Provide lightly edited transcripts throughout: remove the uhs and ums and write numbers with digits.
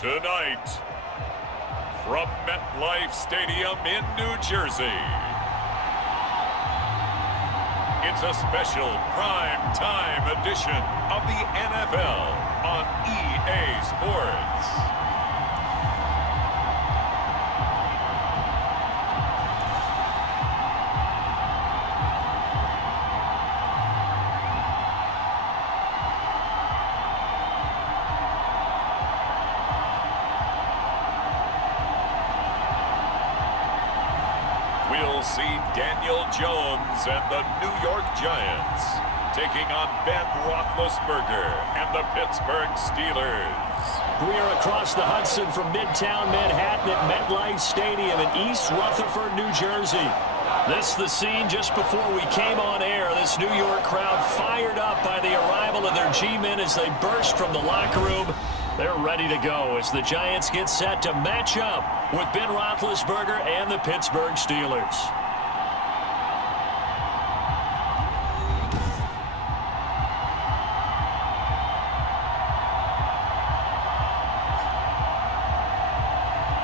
Tonight, from MetLife Stadium in New Jersey, it's a special prime time edition of the NFL on EA Sports. We'll see Daniel Jones and the New York Giants taking on Ben Roethlisberger and the Pittsburgh Steelers. We are across the Hudson from Midtown Manhattan at MetLife Stadium in East Rutherford, New Jersey. This is the scene just before we came on air. This New York crowd fired up by the arrival of their G-men as they burst from the locker room. They're ready to go as the Giants get set to match up with Ben Roethlisberger and the Pittsburgh Steelers.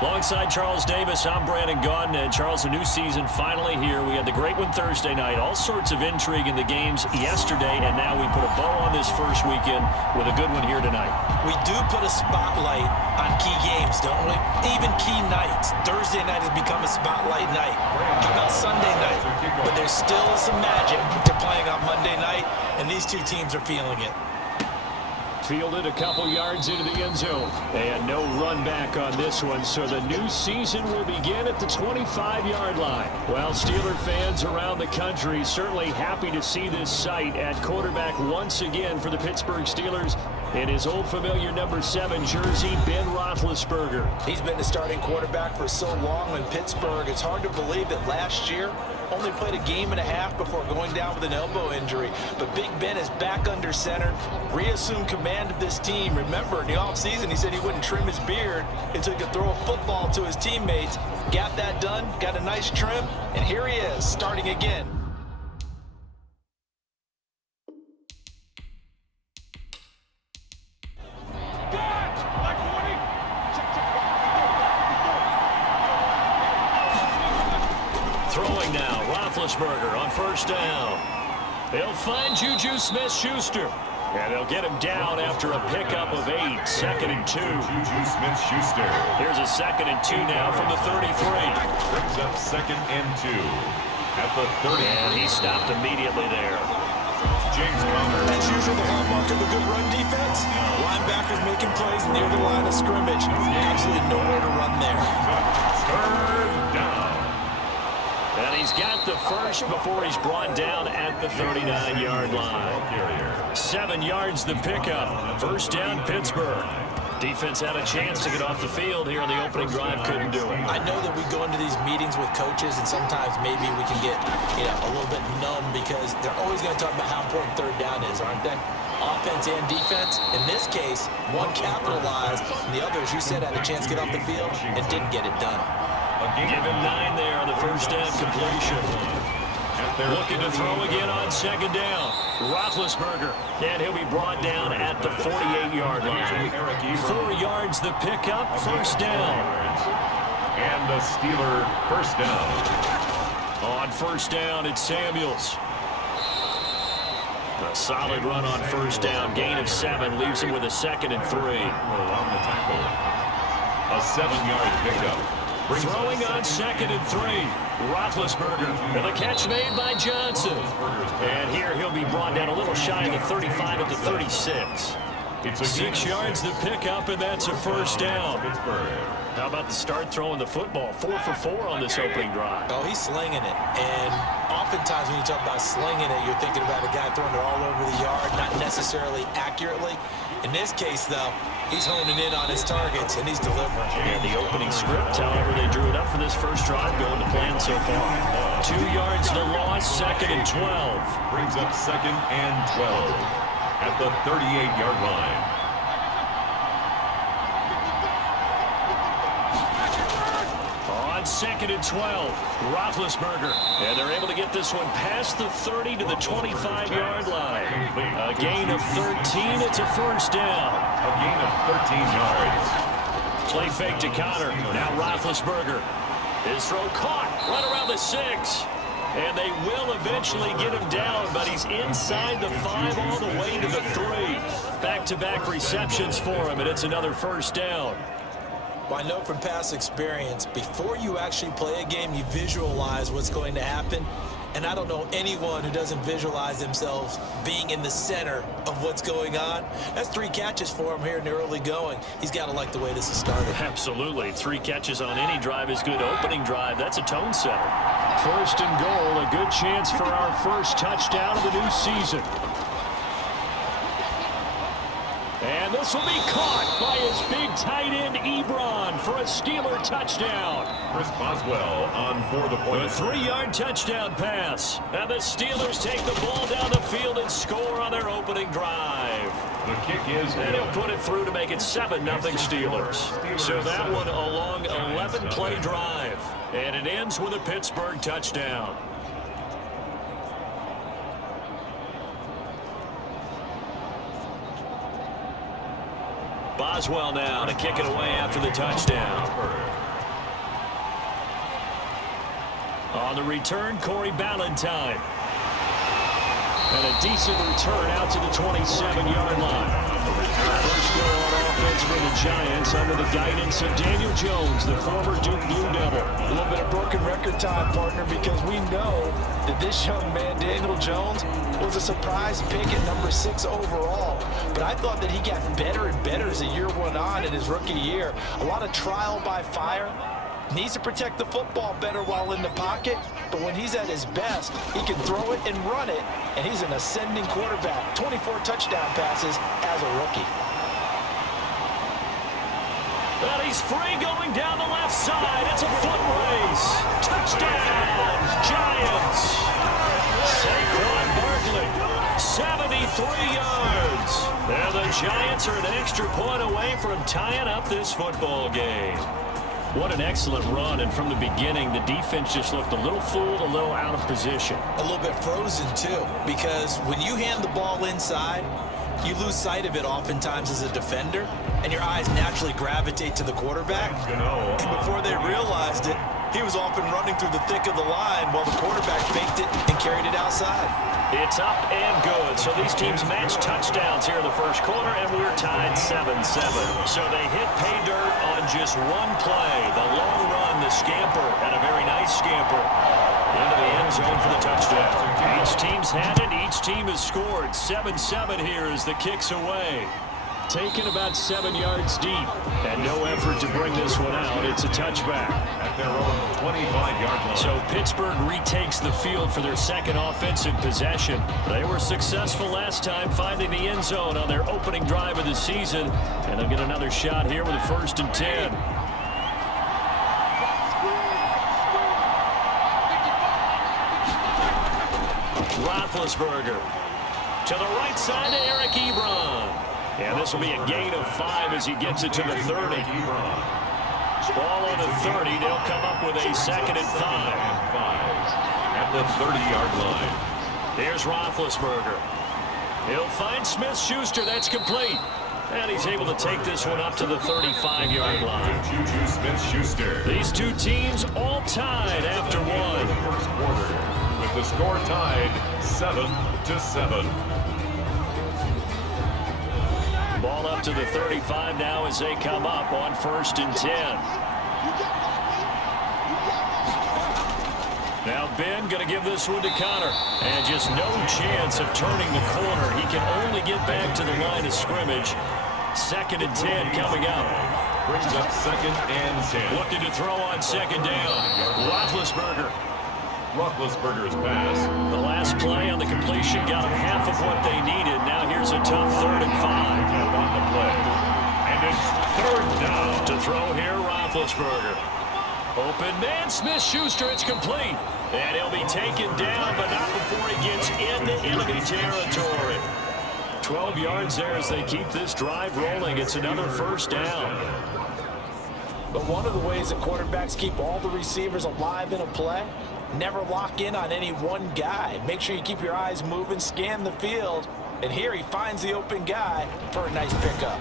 Alongside Charles Davis, I'm Brandon Gaudin. And Charles, a new season finally here. We had the great one Thursday night. All sorts of intrigue in the games yesterday, and now we put a bow on this first weekend with a good one here tonight. We do put a spotlight on key games, don't we? Even key nights. Thursday night has become a spotlight night. How about Sunday night? But there's still some magic to playing on Monday night, and these two teams are feeling it. Fielded a couple yards into the end zone. And no run back on this one, so the new season will begin at the 25-yard line. Well, Steeler fans around the country certainly happy to see this sight at quarterback once again for the Pittsburgh Steelers in his old familiar number 7 jersey, Ben Roethlisberger. He's been the starting quarterback for so long in Pittsburgh. It's hard to believe that last year only played a game and a half before going down with an elbow injury. But Big Ben is back under center, reassumed command of this team. Remember, in the offseason, he said he wouldn't trim his beard until he could throw a football to his teammates. Got that done, got a nice trim, and here he is, starting again. Throwing now, Roethlisberger on first down. They'll find Juju Smith-Schuster. And they'll get him down after a pickup of 8. 2nd and 2. Juju Smith-Schuster Here's a 2nd and 2 now from the 33. brings up 2nd and 2 at the 30. And he stopped immediately there. James Conner. As usual, the hallmark of a good run defense. Linebackers making plays near the line of scrimmage. Absolutely nowhere to run there. Third down. And he's got the first before he's brought down at the 39-yard line. 7 yards the pickup. First down, Pittsburgh. Defense had a chance to get off the field here on the opening drive. Couldn't do it. I know that we go into these meetings with coaches, and sometimes maybe we can get, a little bit numb because they're always going to talk about how important third down is, aren't they? Offense and defense. In this case, one capitalized, and the other, as you said, had a chance to get off the field and didn't get it done. Give him 9 there on the first down completion. Looking to throw again on 2nd down. Roethlisberger, and he'll be brought down at the 48-yard line. 4 yards the pickup, first down. And the Steeler first down. On first down, it's Samuels. A solid run on first down. Gain of 7 leaves him with a 2nd and 3. On the tackle. A 7-yard pickup. Throwing on 2nd and 3. Roethlisberger, and the catch made by Johnson. And here he'll be brought down a little shy of the 35 at the 36. 6 yards the pickup, and that's a first down. How about the start throwing the football? 4 for 4 on this opening drive. Oh, he's slinging it. And oftentimes when you talk about slinging it, you're thinking about a guy throwing it all over the yard, not necessarily accurately. In this case, though, he's honing in on his targets, and he's delivering. And the opening script, however, they drew it up for this first drive, going to plan so far. 2 yards the loss, 2nd and 12. Brings up 2nd and 12 at the 38-yard line. On 2nd and 12, Roethlisberger. And they're able to get this one past the 30 to the 25-yard line. A gain of 13. It's a first down. A gain of 13 yards. Play fake to Connor. Now Roethlisberger. His throw caught right around the 6. And they will eventually get him down, but he's inside the 5 all the way to the 3. Back-to-back receptions for him, and it's another first down. Well, I know from past experience, before you actually play a game, you visualize what's going to happen. And I don't know anyone who doesn't visualize themselves being in the center of what's going on. That's 3 catches for him here in the early going. He's got to like the way this is started. Absolutely. 3 catches on any drive is good. Opening drive, that's a tone setter. First and goal, a good chance for our first touchdown of the new season. And this will be caught by his big tight end, Ebron, for a Steeler touchdown. Chris Boswell on for the point. A 3-yard touchdown pass. And the Steelers take the ball down the field and score on their opening drive. The kick is And he'll put it through to make it 7-0 Steelers. So that one a long 11-play drive. And it ends with a Pittsburgh touchdown. Boswell now to kick it away after the touchdown. On the return, Corey Ballantyne. And a decent return out to the 27-yard line. First goal on offense for the Giants under the guidance of Daniel Jones, the former Duke Blue Devil. A little bit of broken record time, partner, because we know that this young man, Daniel Jones, was a surprise pick at number 6 overall. But I thought that he got better and better as the year went on in his rookie year. A lot of trial by fire. Needs to protect the football better while in the pocket, but when he's at his best, he can throw it and run it, and he's an ascending quarterback. 24 touchdown passes as a rookie. But he's free going down the left side. It's a foot race. Touchdown, Giants. Saquon Barkley, 73 yards. And the Giants are an extra point away from tying up this football game. What an excellent run, and from the beginning, the defense just looked a little fooled, a little out of position. A little bit frozen, too, because when you hand the ball inside, you lose sight of it oftentimes as a defender, and your eyes naturally gravitate to the quarterback. And before they realized it, he was off and running through the thick of the line while the quarterback faked it and carried it outside. It's up and good. So these teams match touchdowns here in the first quarter, and we're tied 7-7. So they hit pay dirt on just one play. The long run, the scamper, and a very nice scamper into the end zone for the touchdown. Each team's had it. Each team has scored. 7-7 here as the kick's away. Taken about 7 yards deep, and no effort to bring this one out. It's a touchback. At their own 25-yard line. So Pittsburgh retakes the field for their second offensive possession. They were successful last time finding the end zone on their opening drive of the season, and they'll get another shot here with a 1st and 10. Roethlisberger to the right side to Eric Ebron. And this will be a gain of 5 as he gets it to the 30. Ball on the 30. They'll come up with a 2nd and 5. At the 30-yard line. Here's Roethlisberger. He'll find Smith-Schuster. That's complete. And he's able to take this one up to the 35-yard line. Juju Smith-Schuster. These two teams all tied after one. First quarter with the score tied 7-7. Ball up to the 35 now as they come up on 1st and 10. Now Ben going to give this one to Connor. And just no chance of turning the corner. He can only get back to the line of scrimmage. 2nd and 10 coming up. Brings up 2nd and 10. Looking to throw on 2nd down. Roethlisberger. Roethlisberger's pass. The last play on the completion got them half of what they needed. Now here's a tough 3rd and 5. And on the play. And it's 3rd down. To throw here, Roethlisberger. Open man, Smith-Schuster, it's complete. And he'll be taken down, but not before he gets into enemy territory. 12 yards there as they keep this drive rolling. It's another 1st down. But one of the ways that quarterbacks keep all the receivers alive in a play, never lock in on any one guy. Make sure you keep your eyes moving, scan the field. And here he finds the open guy for a nice pickup.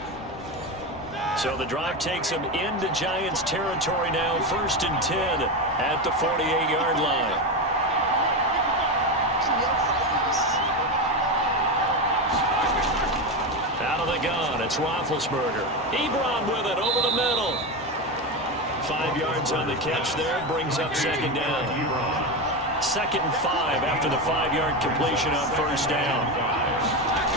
So the drive takes him into Giants territory now, 1st and 10 at the 48-yard line. Out of the gun, it's Roethlisberger. Ebron with it over the middle. 5 yards on the catch there, brings up 2nd down. 2nd and 5 after the 5-yard completion on 1st down.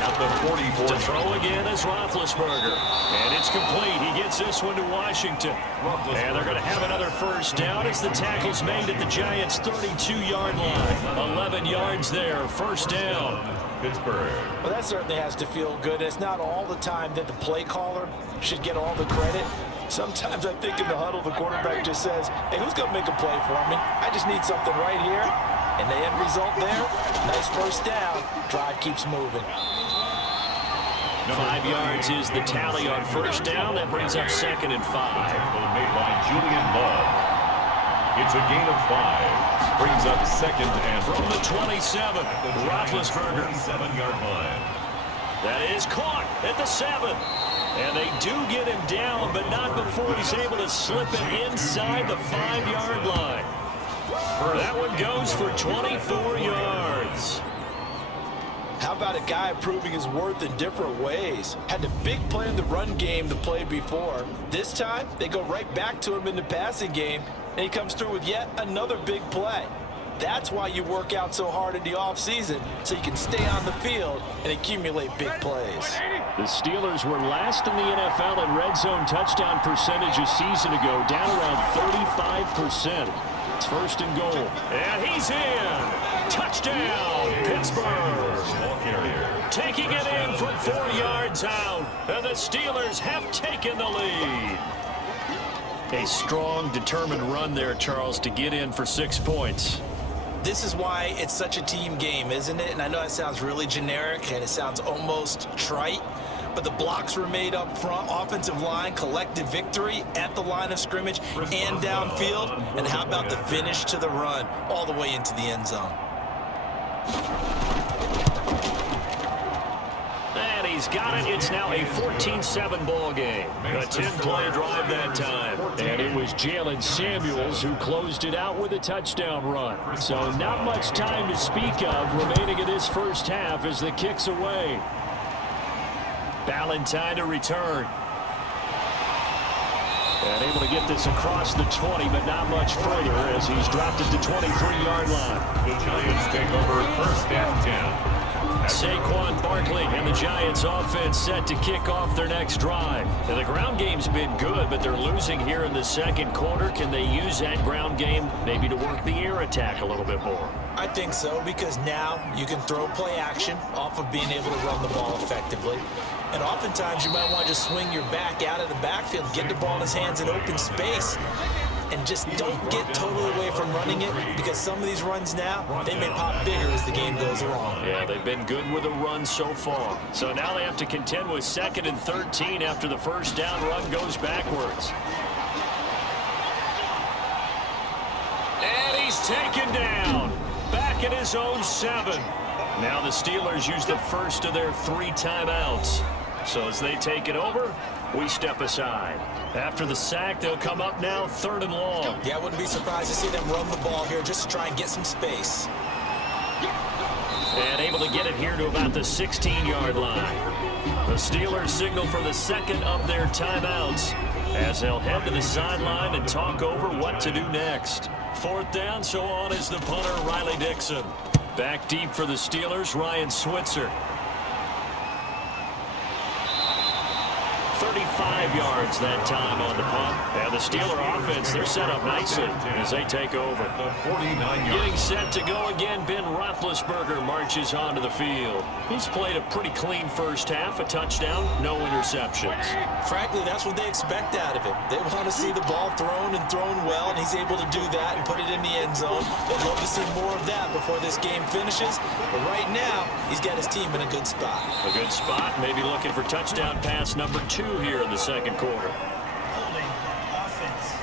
At the 44. To throw again is Roethlisberger. And it's complete. He gets this one to Washington. And they're going to have another 1st down as the tackle's made at the Giants' 32-yard line. 11 yards there, 1st down. Pittsburgh. Well, that certainly has to feel good. It's not all the time that the play caller should get all the credit. Sometimes I think in the huddle, the quarterback just says, hey, who's going to make a play for me? I just need something right here. And the end result there, nice 1st down. Drive keeps moving. 5 yards is the tally on 1st down. That brings up 2nd and 5. Made by Julian Love. It's a gain of 5. Brings up 2nd and from the 27. Roethlisberger. 7-yard line. That is caught at the 7. And they do get him down, but not before he's able to slip it inside the 5-yard line. That one goes for 24 yards. How about a guy proving his worth in different ways? Had the big play in the run game the play before. This time, they go right back to him in the passing game, and he comes through with yet another big play. That's why you work out so hard in the offseason, so you can stay on the field and accumulate big plays. The Steelers were last in the NFL in red zone touchdown percentage a season ago, down around 35%. It's 1st and goal. And he's in. Touchdown, Pittsburgh. Taking it in from 4 yards out. And the Steelers have taken the lead. A strong, determined run there, Charles, to get in for 6 points. This is why it's such a team game, isn't it? And I know it sounds really generic and it sounds almost trite, but the blocks were made up front, offensive line, collective victory at the line of scrimmage and downfield. And how about the finish to the run all the way into the end zone? And he's got it. It's now a 14-7 ball game. A 10-play drive that time. And it was Jalen Samuels who closed it out with a touchdown run. So not much time to speak of remaining in this 1st half as the kick's away. Ballantyne to return. And able to get this across the 20, but not much further as he's dropped it to 23-yard line. The Giants take over 1st and 10. Saquon Barkley and the Giants offense set to kick off their next drive. And the ground game's been good, but they're losing here in the 2nd quarter. Can they use that ground game maybe to work the air attack a little bit more? I think so, because now you can throw play action off of being able to run the ball effectively. And oftentimes you might want to just swing your back out of the backfield, get the ball in his hands in open space, and just don't get totally away from running it, because some of these runs now, they may pop bigger as the game goes along. Yeah, they've been good with a run so far. So now they have to contend with 2nd and 13 after the 1st down run goes backwards. And he's taken down. Back at his own 7. Now the Steelers use the 1st of their 3 timeouts. So as they take it over, we step aside. After the sack, they'll come up now 3rd and long. Yeah, I wouldn't be surprised to see them run the ball here just to try and get some space. And able to get it here to about the 16-yard line. The Steelers signal for the 2nd of their timeouts as they'll head to the sideline and talk over what to do next. 4th down, so on is the punter, Riley Dixon. Back deep for the Steelers, Ryan Switzer. 35 yards that time on the punt. And the Steeler offense, they're set up nicely as they take over. Getting set to go again, Ben Roethlisberger marches onto the field. He's played a pretty clean 1st half, a touchdown, no interceptions. Frankly, that's what they expect out of him. They want to see the ball thrown and thrown well, and he's able to do that and put it in the end zone. They'd love to see more of that before this game finishes. But right now, he's got his team in a good spot. A good spot, maybe looking for touchdown pass number 2 here in the 2nd quarter. Holding offense.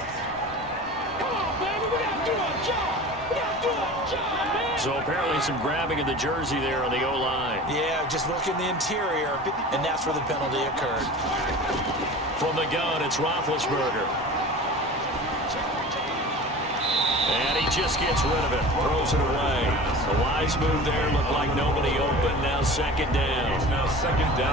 Come on, baby, we gotta do our job. We gotta do our job, man. So apparently some grabbing of the jersey there on the O-line. Yeah, just look in the interior, and that's where the penalty occurred. From the gun, it's Roethlisberger. And he just gets rid of it, throws it away. A wise move there, looked like nobody open, now second down.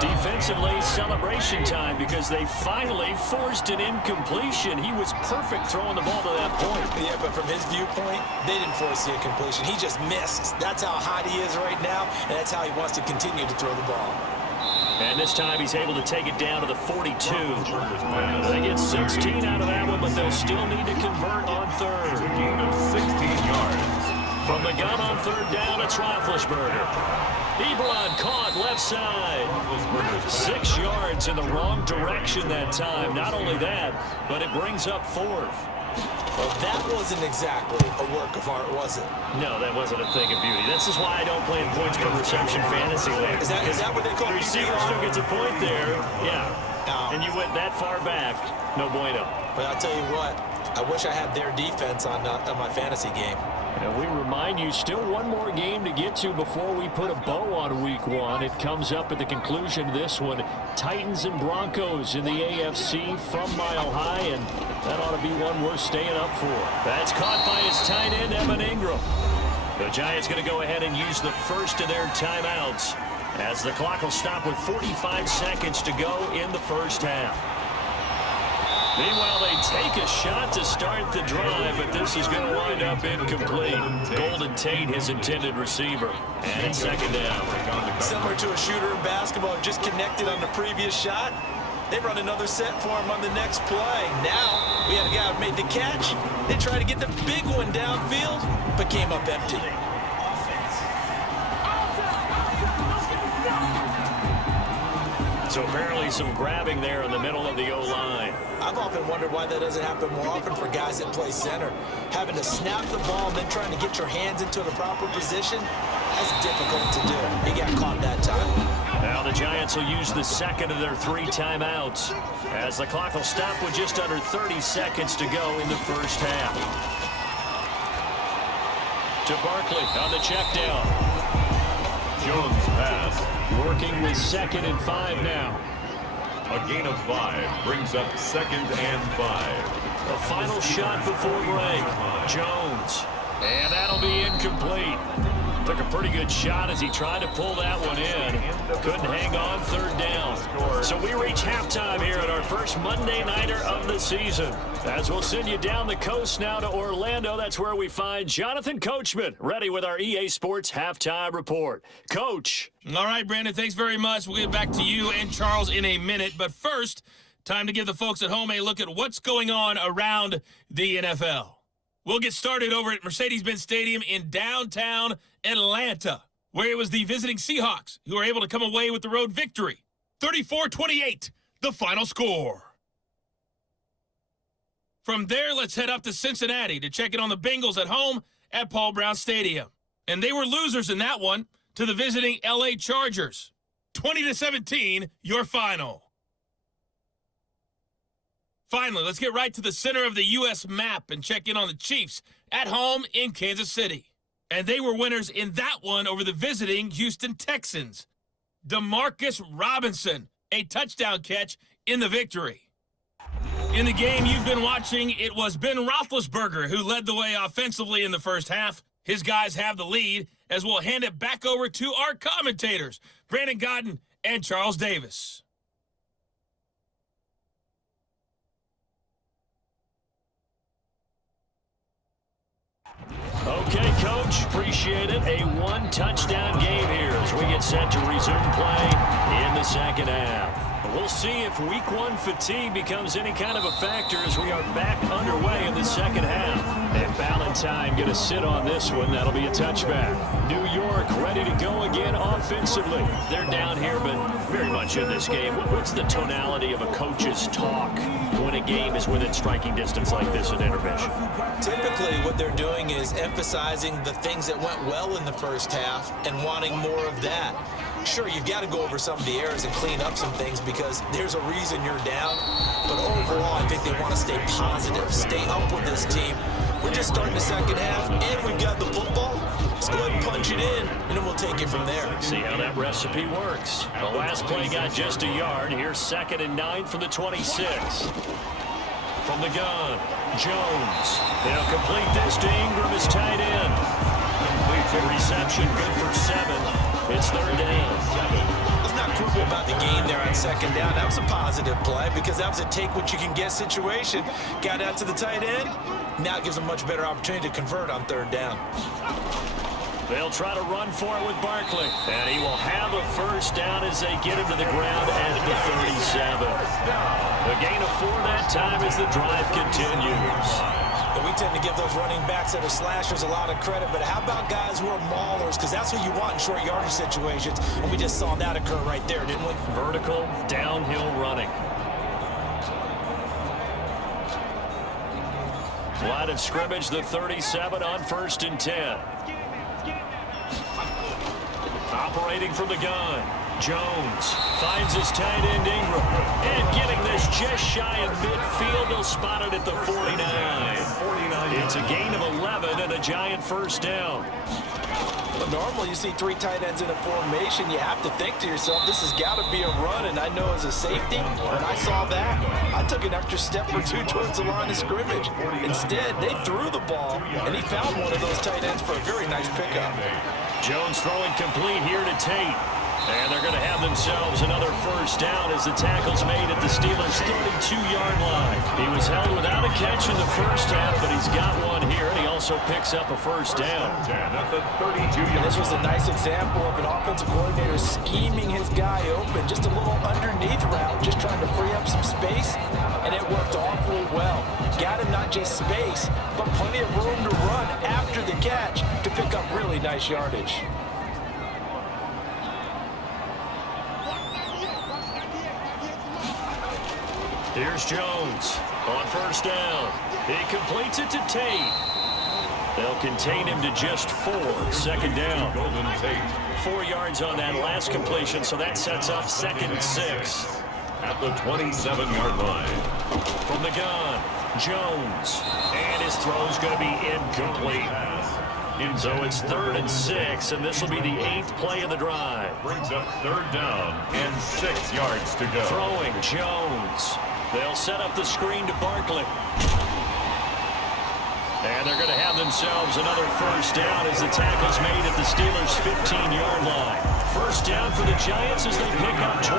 Defensively, celebration time because they finally forced an incompletion. He was perfect throwing the ball to that point. Yeah, but from his viewpoint, they didn't force the incompletion. He just missed. That's how hot he is right now, and that's how he wants to continue to throw the ball. And this time he's able to take it down to the 42. They get 16 out of that one, but they'll still need to convert on third. 16 yards. From the gun on third down, it's Roethlisberger. Ebron caught left side. 6 yards in the wrong direction that time. Not only that, but it brings up fourth. Well, that wasn't exactly a work of art, was it? No, that wasn't a thing of beauty. This is why I don't play in points per reception fantasy league. Is that what they call the receiver still gets a point there? Yeah. And you went that far back, no bueno. But I'll tell you what, I wish I had their defense on my fantasy game. And we remind you, still one more game to get to before we put a bow on week one. It comes up at the conclusion of this one. Titans and Broncos in the AFC from Mile High, and that ought to be one worth staying up for. That's caught by his tight end, Evan Ingram. The Giants going to go ahead and use the first of their timeouts as the clock will stop with 45 seconds to go in the first half. Meanwhile, they take a shot to start the drive, but this is going to wind up incomplete. Golden Tate, his intended receiver. And it's second down. Similar to a shooter in basketball, just connected on the previous shot. They run another set for him on the next play. Now, we had a guy who made the catch. They tried to get the big one downfield, but came up empty. So apparently some grabbing there in the middle of the O-line. I've often wondered why that doesn't happen more often for guys that play center. Having to snap the ball and then trying to get your hands into the proper position, that's difficult to do. He got caught that time. Now the Giants will use the second of their 3 timeouts as the clock will stop with just under 30 seconds to go in the first half. To Barkley on the check down. Jones pass. Working with 2nd and 5 now. A gain of 5 brings up 2nd and 5. The final shot before break. Jones. And that'll be incomplete. Took a pretty good shot as he tried to pull that one in. Couldn't hang on third down. So we reach halftime here at our first Monday Nighter of the season. As we'll send you down the coast now to Orlando, that's where we find Jonathan Coachman, ready with our EA Sports Halftime Report. Coach. All right, Brandon, thanks very much. We'll get back to you and Charles in a minute. But first, time to give the folks at home a look at what's going on around the NFL. We'll get started over at Mercedes-Benz Stadium in downtown Atlanta, where it was the visiting Seahawks who were able to come away with the road victory. 34-28, the final score. From there, let's head up to Cincinnati to check in on the Bengals at home at Paul Brown Stadium. And they were losers in that one to the visiting LA Chargers. 20-17, your final. Finally, let's get right to the center of the U.S. map and check in on the Chiefs at home in Kansas City. And they were winners in that one over the visiting Houston Texans. Demarcus Robinson, a touchdown catch in the victory. In the game you've been watching, it was Ben Roethlisberger who led the way offensively in the first half. His guys have the lead as we'll hand it back over to our commentators, Brandon Godden and Charles Davis. Okay, Coach, appreciate it. A one-touchdown game here as we get set to resume play in the second half. We'll see if week one fatigue becomes any kind of a factor as we are back underway in the second half. And Ballantyne going to sit on this one. That'll be a touchback. New York ready to go again offensively. They're down here, but very much in this game. What's the tonality of a coach's talk when a game is within striking distance like this in intermission? Typically, what they're doing is emphasizing the things that went well in the first half and wanting more of that. Sure, you've got to go over some of the errors and clean up some things because there's a reason you're down. But overall, I think they want to stay positive, stay up with this team. We're just starting the second half, and we've got the football. Let's go ahead and punch it in, and then we'll take it from there. See how that recipe works. The last play got just a yard. Here's 2nd and 9 from the 26. From the gun, Jones. They'll complete this to Ingram as tight end. The reception good for 7. It's 3rd down. Let's not quibble about the game there on 2nd down. That was a positive play because that was a take-what-you-can-get situation. Got out to the tight end. Now it gives them a much better opportunity to convert on 3rd down. They'll try to run for it with Barkley. And he will have a 1st down as they get him to the ground at the 37. The gain of 4 that time as the drive continues. And we tend to give those running backs that are slashers a lot of credit, but how about guys who are maulers? Because that's what you want in short yardage situations, and we just saw that occur right there, didn't we? Vertical, downhill running. Line of scrimmage, the 37 on 1st and 10. Operating from the gun, Jones finds his tight end Ingram. And getting this just shy of midfield, he'll spot it at the 49. It's a gain of 11 and a Giant 1st down. Well, normally you see 3 tight ends in a formation. You have to think to yourself, this has got to be a run. And I know as a safety, when I saw that, I took an extra step or 2 towards the line of scrimmage. Instead, they threw the ball, and he found one of those tight ends for a very nice pickup. Jones throwing complete here to Tate. And they're going to have themselves another 1st down as the tackle's made at the Steelers' 32-yard line. He was held without a catch in the 1st half, but he's got one here, and he also picks up a 1st down. And this was a nice example of an offensive coordinator scheming his guy open, just a little underneath route, just trying to free up some space, and it worked awfully well. Got him not just space, but plenty of room to run after the catch to pick up really nice yardage. Here's Jones on 1st down. He completes it to Tate. They'll contain him to just 4. 2nd down. 4 yards on that last completion, so that sets up 2nd and 6. At the 27-yard line. From the gun, Jones. And his throw's going to be incomplete. So it's 3rd and 6, and this will be the 8th play of the drive. Brings up 3rd down and 6 yards to go. Throwing, Jones. They'll set up the screen to Barkley. And they're going to have themselves another 1st down as the tackle's made at the Steelers' 15-yard line. 1st down for the Giants as they pick up 12.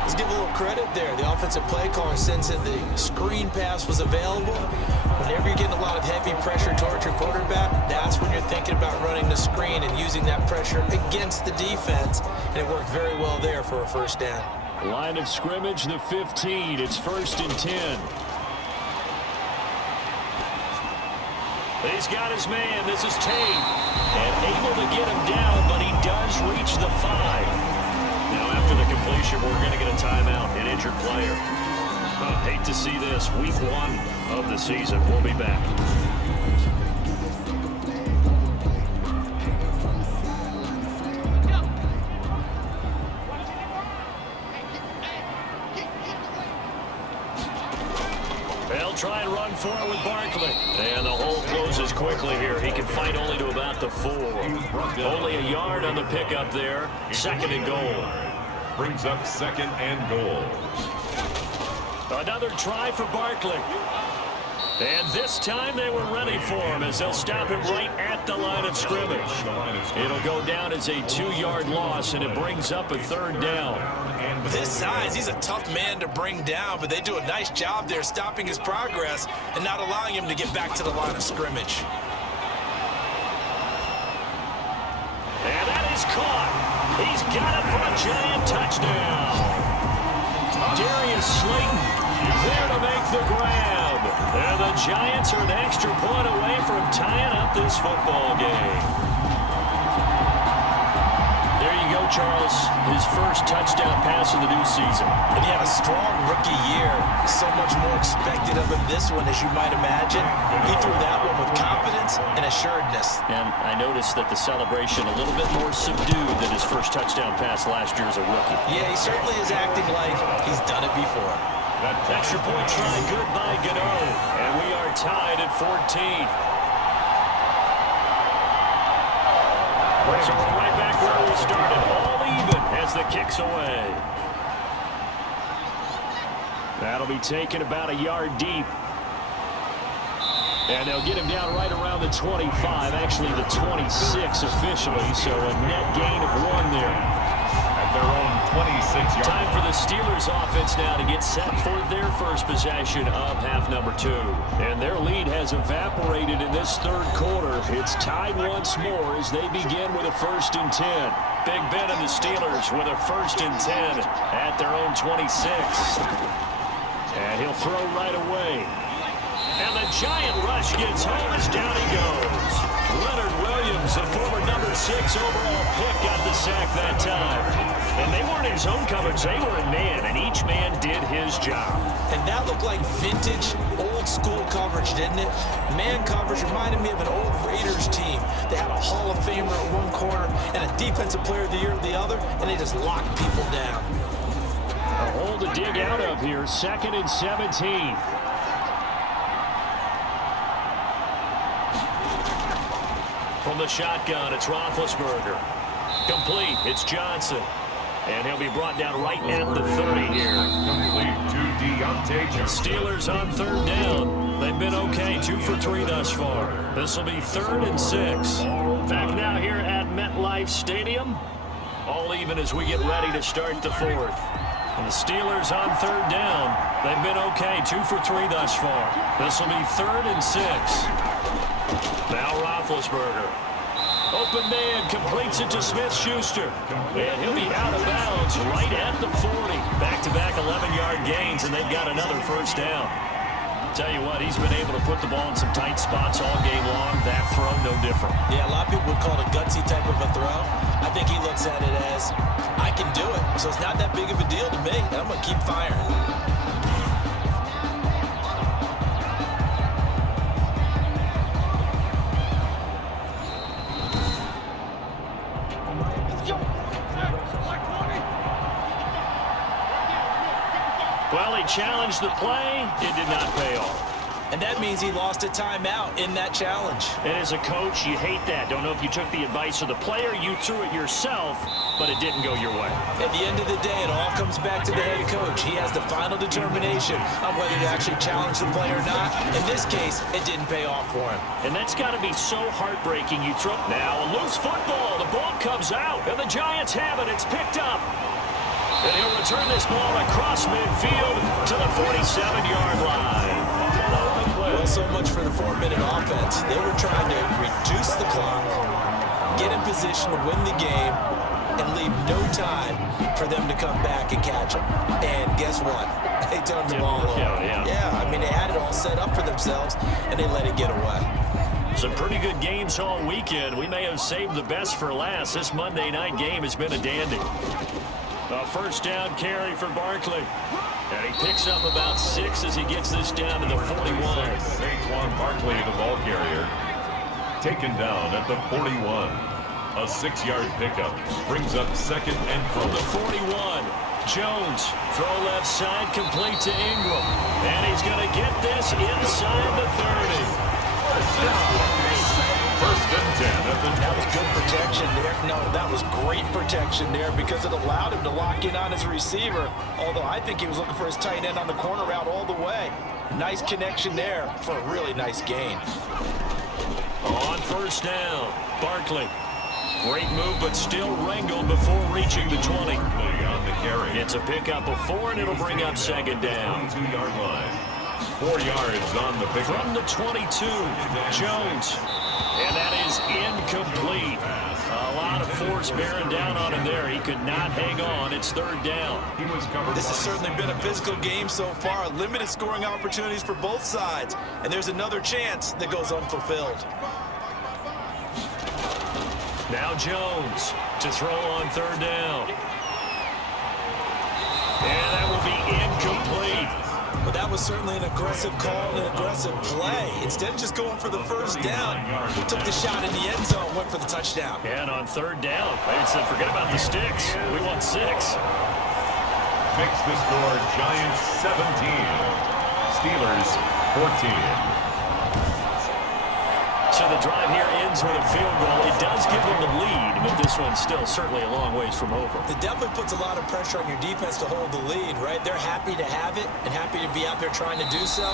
Let's give a little credit there. The offensive play caller sense that the screen pass was available. Whenever you're getting a lot of heavy pressure towards your quarterback, that's when you're thinking about running the screen and using that pressure against the defense. And it worked very well there for a 1st down. Line of scrimmage, the 15. It's 1st and 10. He's got his man. This is Tate. And able to get him down, but he does reach the 5. Now, after the completion, we're going to get a timeout, an injured player. Hate to see this. Week 1 of the season. We'll be back. They'll try and run for it with Barkley. And the hole closes quickly here. He can fight only to about the 4. Only a yard on the pickup there. 2nd and goal. Brings up 2nd and goal. Another try for Barkley. And this time they were ready for him as they'll stop him right at the line of scrimmage. It'll go down as a 2-yard loss, and it brings up a 3rd down. With his size, he's a tough man to bring down, but they do a nice job there stopping his progress and not allowing him to get back to the line of scrimmage. And that is caught. He's got it for a Giant touchdown. Darius Slayton there to make the grab. And the Giants are an extra point away from tying up this football game. There you go, Charles. His first touchdown pass of the new season. And he had a strong rookie year. So much more expected of him this one, as you might imagine. He threw that one with confidence and assuredness. And I noticed that the celebration a little bit more subdued than his first touchdown pass last year as a rookie. Yeah, he certainly is acting like he's done it before. Extra point try good by Gano. And we are tied at 14. So we're right back where we started. All even as the kick's away. That'll be taken about a yard deep. And they'll get him down right around the 25, actually the 26 officially, so a net gain of 1 there. At their own 26-yard Time for the Steelers offense now to get set for their first possession of half number 2. And their lead has evaporated in this third quarter. It's tied once more as they begin with a 1st and 10. Big Ben and the Steelers with a 1st and 10 at their own 26. And he'll throw right away. And the giant rush gets home as down he goes. Leonard Williams, the former number 6 overall pick, got the sack that time. And they weren't in zone coverage, they were in man, and each man did his job. And that looked like vintage, old-school coverage, didn't it? Man coverage reminded me of an old Raiders team. They had a Hall of Famer at one corner and a Defensive Player of the Year at the other, and they just locked people down. A hole to dig out of here, 2nd and 17. From the shotgun, it's Roethlisberger. Complete, it's Johnson. And he'll be brought down right at the 30 here. complete to Deontay Johnson. Steelers on 3rd down. They've been okay, 2 for 3 thus far. This will be 3rd and 6. Back now here at MetLife Stadium. All even as we get ready to start the 4th. And the Steelers on 3rd down. They've been okay, 2 for 3 thus far. This will be 3rd and 6. Now Roethlisberger. Open man, completes it to Smith-Schuster. And he'll be out of bounds right at the 40. Back-to-back 11-yard gains, and they've got another 1st down. Tell you what, he's been able to put the ball in some tight spots all game long. That throw, no different. Yeah, a lot of people would call it a gutsy type of a throw. I think he looks at it as, I can do it, so it's not that big of a deal to me, and I'm going to keep firing. Well, he challenged the play. It did not pay off. And that means he lost a timeout in that challenge. And as a coach, you hate that. Don't know if you took the advice of the player. You threw it yourself, but it didn't go your way. At the end of the day, it all comes back to the head coach. He has the final determination on whether to actually challenge the play or not. In this case, it didn't pay off for him. And that's got to be so heartbreaking. You throw now a loose football. The ball comes out, and the Giants have it. It's picked up. And he'll return this ball across midfield to the 47-yard line. Well, so much for the 4-minute offense. They were trying to reduce the clock, get in position to win the game, and leave no time for them to come back and catch them. And guess what? They turned the ball over. Yeah, I mean, they had it all set up for themselves, and they let it get away. Some pretty good games all weekend. We may have saved the best for last. This Monday night game has been a dandy. A 1st down carry for Barkley. And he picks up about 6 as he gets this down to the 41. Saquon Barkley, the ball carrier, taken down at the 41. A 6-yard pickup brings up 2nd and from 4. the 41. Jones, throw left side, complete to Ingram. And he's going to get this inside the 30. 1st and 10 at the. That was good protection there. No, that was great protection there because it allowed him to lock in on his receiver, although I think he was looking for his tight end on the corner route all the way. Nice connection there for a really nice gain. On 1st down, Barkley. Great move, but still wrangled before reaching the 20. On the carry. It's a pickup of 4, and it'll bring up 2nd down. 22-yard line. 4 yards on the pickup. From the 22, Jones. And that is incomplete. A lot of force bearing down on him there. He could not hang on. It's 3rd down. This has certainly been a physical game so far. Limited scoring opportunities for both sides. And there's another chance that goes unfulfilled. Now Jones to throw on 3rd down. And that will be incomplete. But that was certainly an aggressive call and an aggressive play. Instead of just going for the 1st down, he took the shot in the end zone, went for the touchdown. And on 3rd down, they said, forget about the sticks. We want 6. Makes the score Giants 17, Steelers 14. So the drive here ends with a field goal. It does give them the lead, but this one's still certainly a long ways from over. It definitely puts a lot of pressure on your defense to hold the lead, right? They're happy to have it and happy to be out there trying to do so.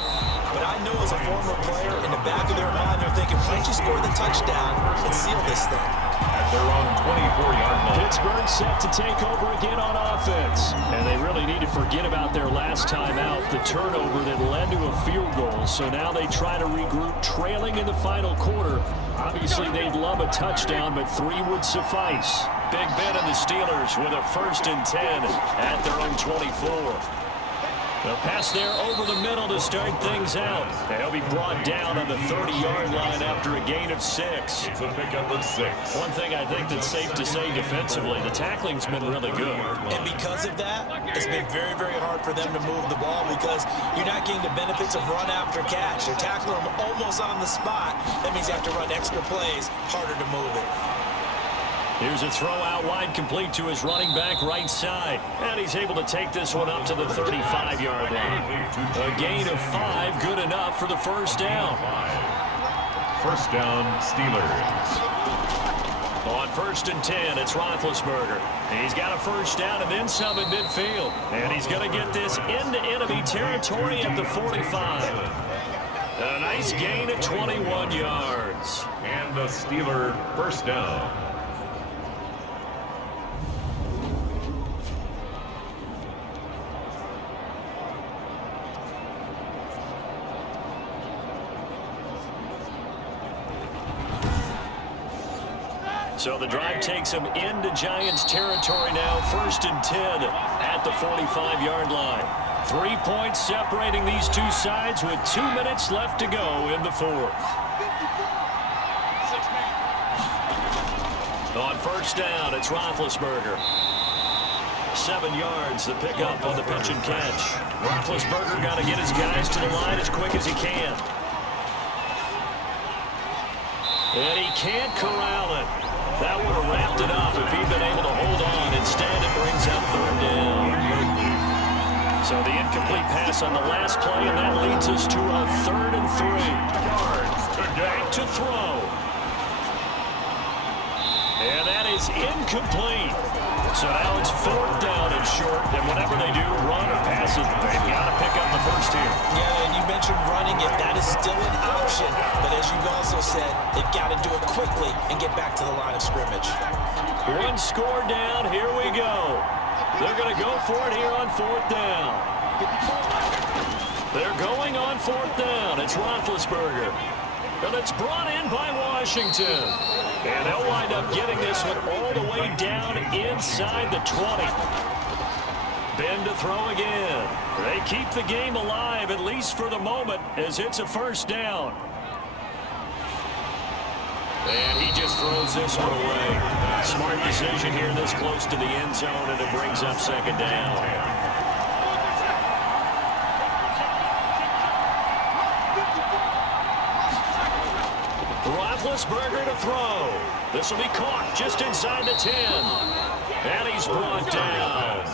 But I know as a former player, in the back of their mind, they're thinking, why don't you score the touchdown and seal this thing? At their own 24-yard line. Pittsburgh set to take over again on offense. And they really need to forget about their last time out, the turnover that led to a field goal. So now they try to regroup, trailing in the final quarter. Obviously, they'd love a touchdown, but 3 would suffice. Big Ben and the Steelers with a 1st and 10 at their own 24. The pass there over the middle to start things out. They'll be brought down on the 30-yard line after a gain of 6. It's a pickup of 6. One thing I think that's safe to say defensively, the tackling's been really good. And because of that, it's been very, very hard for them to move the ball because you're not getting the benefits of run after catch. They're tackling them almost on the spot. That means you have to run extra plays, harder to move it. Here's a throw out wide, complete to his running back right side. And he's able to take this one up to the 35-yard line. A gain of 5, good enough for the 1st down. 1st down, Steelers. On 1st and 10, it's Roethlisberger. He's got a 1st down and then some at midfield. And he's going to get this into enemy territory at the 45. A nice gain of 21 yards. And the Steeler 1st down. So the drive takes him into Giants territory now, 1st and 10 at the 45-yard line. 3 points separating these two sides with 2 minutes left to go in the 4th. On 1st down, it's Roethlisberger. 7 yards, the pickup on the pitch and catch. Roethlisberger got to get his guys to the line as quick as he can. And he can't corral it. That would have wrapped it up if he'd been able to hold on. Instead, it brings up 3rd down. So the incomplete pass on the last play, and that leads us to a 3rd and 3. Yards Back to throw. And that is incomplete. So now it's 4th down and short, and whenever they do run or pass it, they've got to pick up the 1st here. Yeah, and you mentioned running it. That is still an option. But as you've also said, they've got to do it quickly and get back to the line of scrimmage. 1 score down. Here we go. They're going to go for it here on 4th down. They're going on 4th down. It's Roethlisberger. And it's brought in by Washington. And they'll wind up getting this one all the way down inside the 20. Ben to throw again. They keep the game alive, at least for the moment, as it's a 1st down. And he just throws this one away. Smart decision here this close to the end zone, and it brings up 2nd down. Roethlisberger to throw. This will be caught just inside the 10. And he's brought down.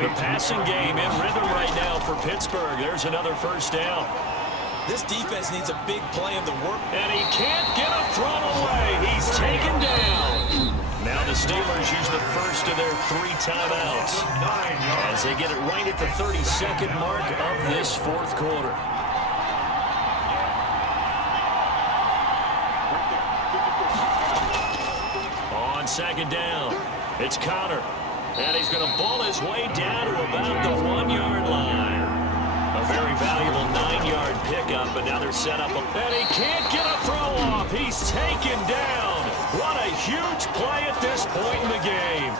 The passing game in rhythm right now for Pittsburgh. There's another 1st down. This defense needs a big play in the work. And he can't get a throw away. He's taken down. Now the Steelers use the 1st of their 3 timeouts as they get it right at the 32nd mark of this 4th quarter. On 2nd down, it's Connor. And he's going to ball his way down to about the 1-yard line. A very valuable 9-yard pickup, but now they're set up. And he can't get a throw off. He's taken down. What a huge play at this point in the game.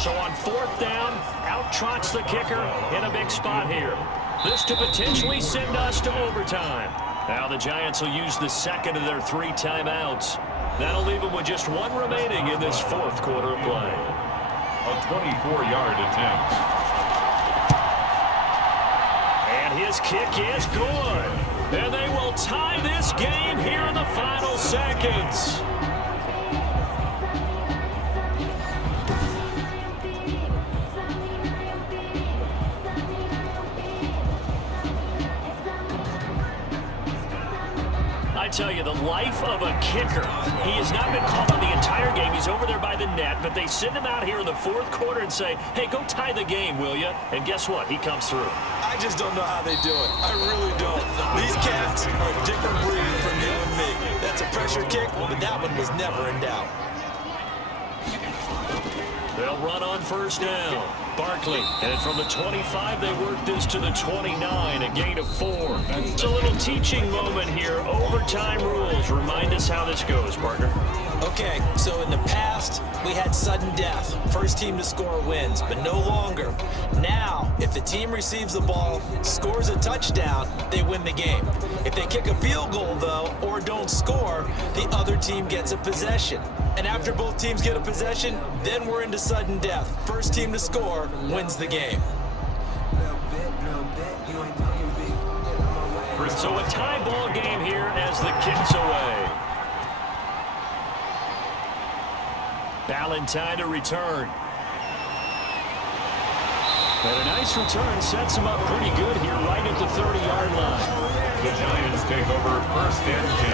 So on 4th down, out trots the kicker in a big spot here. This to potentially send us to overtime. Now the Giants will use the 2nd of their 3 timeouts. That'll leave them with just 1 remaining in this 4th quarter of play. A 24-yard attempt. And his kick is good. And they will tie this game here in the final seconds. I tell you, the life of a kicker. He has not been called on the entire game. He's He's over there by the net, but they send him out here in the fourth quarter and say, hey, go tie the game, will you? And guess what? He comes through. I just don't know how they do it. I really don't. These cats are a different breed from you and me. That's a pressure kick, but that one was never in doubt. They'll run on first down. Barkley, and from the 25, they work this to the 29, a gain of 4. It's a little teaching moment here. Overtime rules. Remind us how this goes, partner. Okay, so in the past, we had sudden death. First team to score wins, but no longer. Now, if the team receives the ball, scores a touchdown, they win the game. If they kick a field goal, though, or don't score, the other team gets a possession. And after both teams get a possession, then we're into sudden death. First team to score wins the game. So a tie ball game here as the kick's away. Valentine to return. And a nice return sets him up pretty good here right at the 30-yard line. The Giants take over first and 10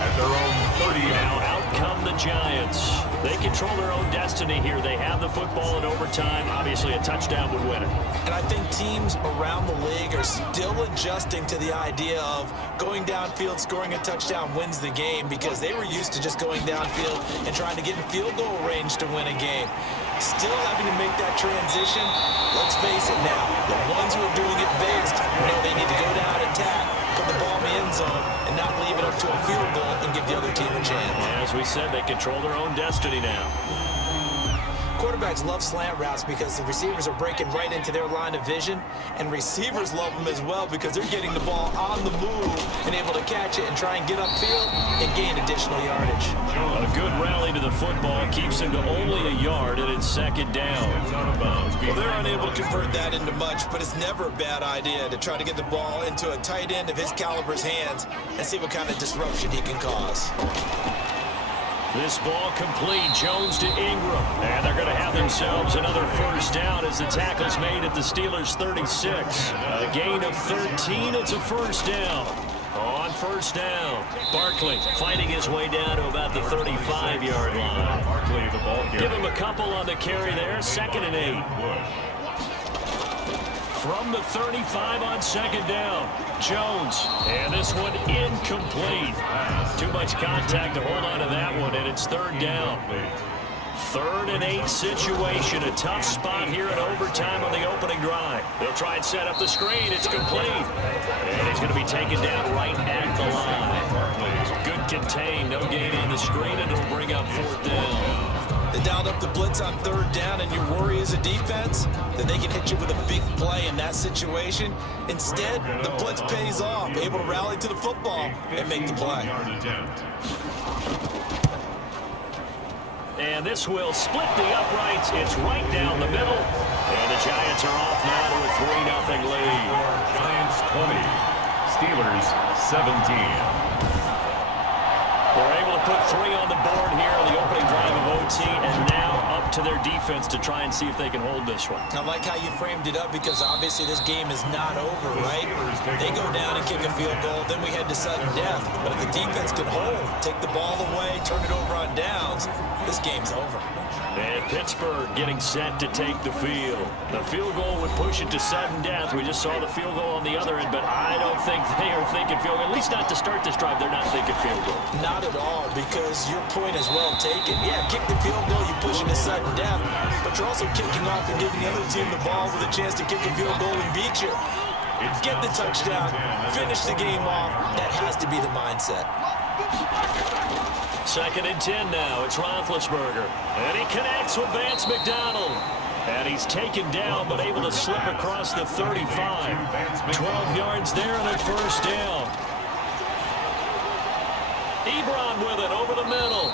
at their own 30. Now out come the Giants. They control their own destiny here. They have the football in overtime. Obviously, a touchdown would win it. And I think teams around the league are still adjusting to the idea of going downfield, scoring a touchdown wins the game, because they were used to just going downfield and trying to get in field goal range to win a game. Still having to make that transition. Let's face it now, the ones who are doing it best know they need to go down, attack, put the ball in the end zone, and not leave it up to a field goal and give the other team a chance. As we said, they control their own destiny now. Quarterbacks love slant routes because the receivers are breaking right into their line of vision, and receivers love them as well because they're getting the ball on the move and able to catch it and try and get upfield and gain additional yardage. A good rally to the football keeps him to only a yard, and it's second down. Well, they're unable to convert that into much, but it's never a bad idea to try to get the ball into a tight end of his caliber's hands and see what kind of disruption he can cause. This ball complete. Jones to Ingram. And they're going to have themselves another first down as the tackle's made at the Steelers' 36. A gain of 13. It's a first down. On first down, Barkley fighting his way down to about the 35-yard line. Barkley, the ball carrier. Give him a couple on the carry there. 2nd and 8. From the 35 on second down, Jones. And this one incomplete. Too much contact to hold on to that one, and it's 3rd down. 3rd and 8 situation. A tough spot here in overtime on the opening drive. They'll try and set up the screen. It's complete. And he's going to be taken down right at the line. Good contain. No gain on the screen, and it'll bring up 4th down. They dialed up the blitz on 3rd down, and your worry as a defense that they can hit you with a big play in that situation. Instead, the blitz pays off, able to rally to the football and make the play. And this will split the uprights. It's right down the middle. And the Giants are off now to a 3-0 lead. Giants 20, Steelers 17. They're able to put 3 on the board here on the opening drive of OT, and now up to their defense to try and see if they can hold this one. I like how you framed it up because obviously this game is not over, right? They go down and kick a field goal, then we head to sudden death. But if the defense can hold, take the ball away, turn it over on downs, this game's over. And Pittsburgh getting set to take the field. The field goal would push it to sudden death. We just saw the field goal on the other end, but I don't think they are thinking field goal. At least not to start this drive. They're not thinking field goal. Not at all, because your point is well taken. Yeah, kick the field goal, you push it to sudden death, but you're also kicking off and giving the other team the ball with a chance to kick a field goal and beat you. Get the touchdown, finish the game off. That has to be the mindset. 2nd and 10 now. It's Roethlisberger. And he connects with Vance McDonald. And he's taken down, but able to slip across the 35. 12 yards there and a first down. Ebron with it over the middle.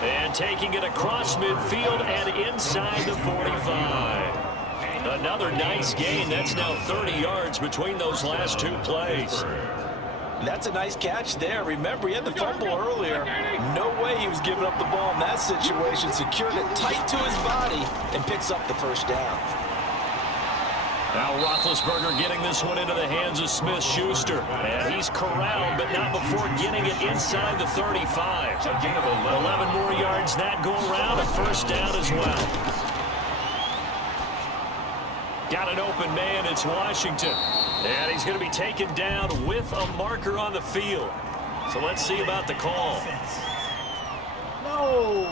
And taking it across midfield and inside the 45. Another nice gain. That's now 30 yards between those last 2 plays. That's a nice catch there. Remember, he had the fumble earlier. No way he was giving up the ball in that situation. Secured it tight to his body and picks up the first down. Now Roethlisberger getting this one into the hands of Smith-Schuster. And he's corralled, but not before getting it inside the 35. 11 more yards that go around, a first down as well. Got an open man, it's Washington. And he's going to be taken down with a marker on the field. So let's see about the call. No.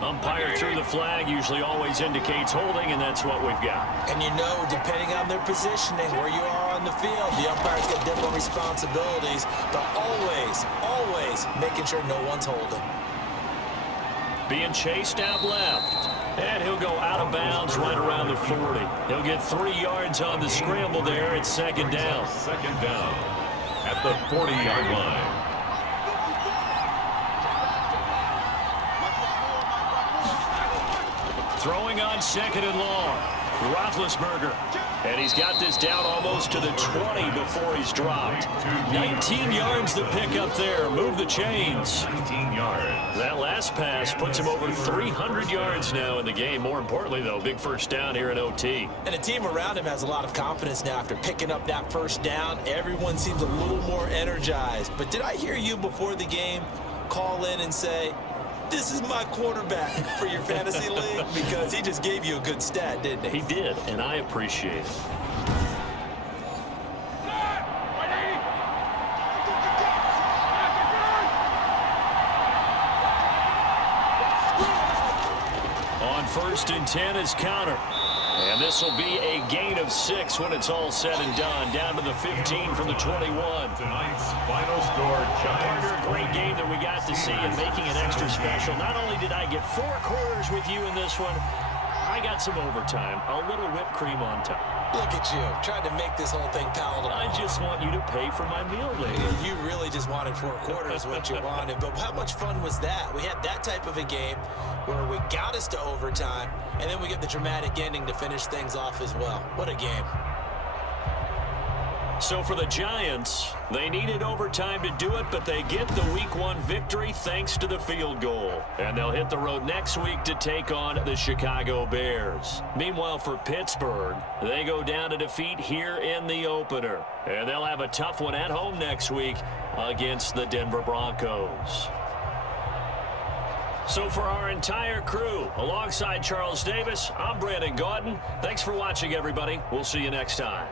Umpire threw the flag, usually always indicates holding, and that's what we've got. And you know, depending on their positioning, where you are on the field, the umpires get different responsibilities, but always making sure no one's holding. Being chased out left. And he'll go out of bounds right around the 40. He'll get 3 yards on the scramble there. It's second down. Second down at the 40-yard line. Throwing on second and long. Roethlisberger. And he's got this down almost to the 20 before he's dropped. 19 yards to pick up there. Move the chains. 19 yards. That last pass puts him over 300 yards now in the game. More importantly, though, big first down here in OT. And the team around him has a lot of confidence now after picking up that first down. Everyone seems a little more energized. But did I hear you before the game call in and say, this is my quarterback for your fantasy league? Because he just gave you a good stat, didn't he? He did, and I appreciate it. On 1st and 10 is counter. And this will be a gain of 6 when it's all said and done. Down to the 15 from the 21. Tonight's final score, Giants. Partner, a great game that we got to see and making it extra special. Not only did I get 4 quarters with you in this one, I got some overtime. A little whipped cream on top. Look at you, trying to make this whole thing palatable. I just want you to pay for my meal later. You really just wanted 4 quarters, what you wanted. But how much fun was that? We had that type of a game where we got us to overtime, and then we get the dramatic ending to finish things off as well. What a game. So for the Giants, they needed overtime to do it, but they get the Week 1 victory thanks to the field goal. And they'll hit the road next week to take on the Chicago Bears. Meanwhile, for Pittsburgh, they go down to defeat here in the opener. And they'll have a tough one at home next week against the Denver Broncos. So for our entire crew, alongside Charles Davis, I'm Brandon Gaudin. Thanks for watching, everybody. We'll see you next time.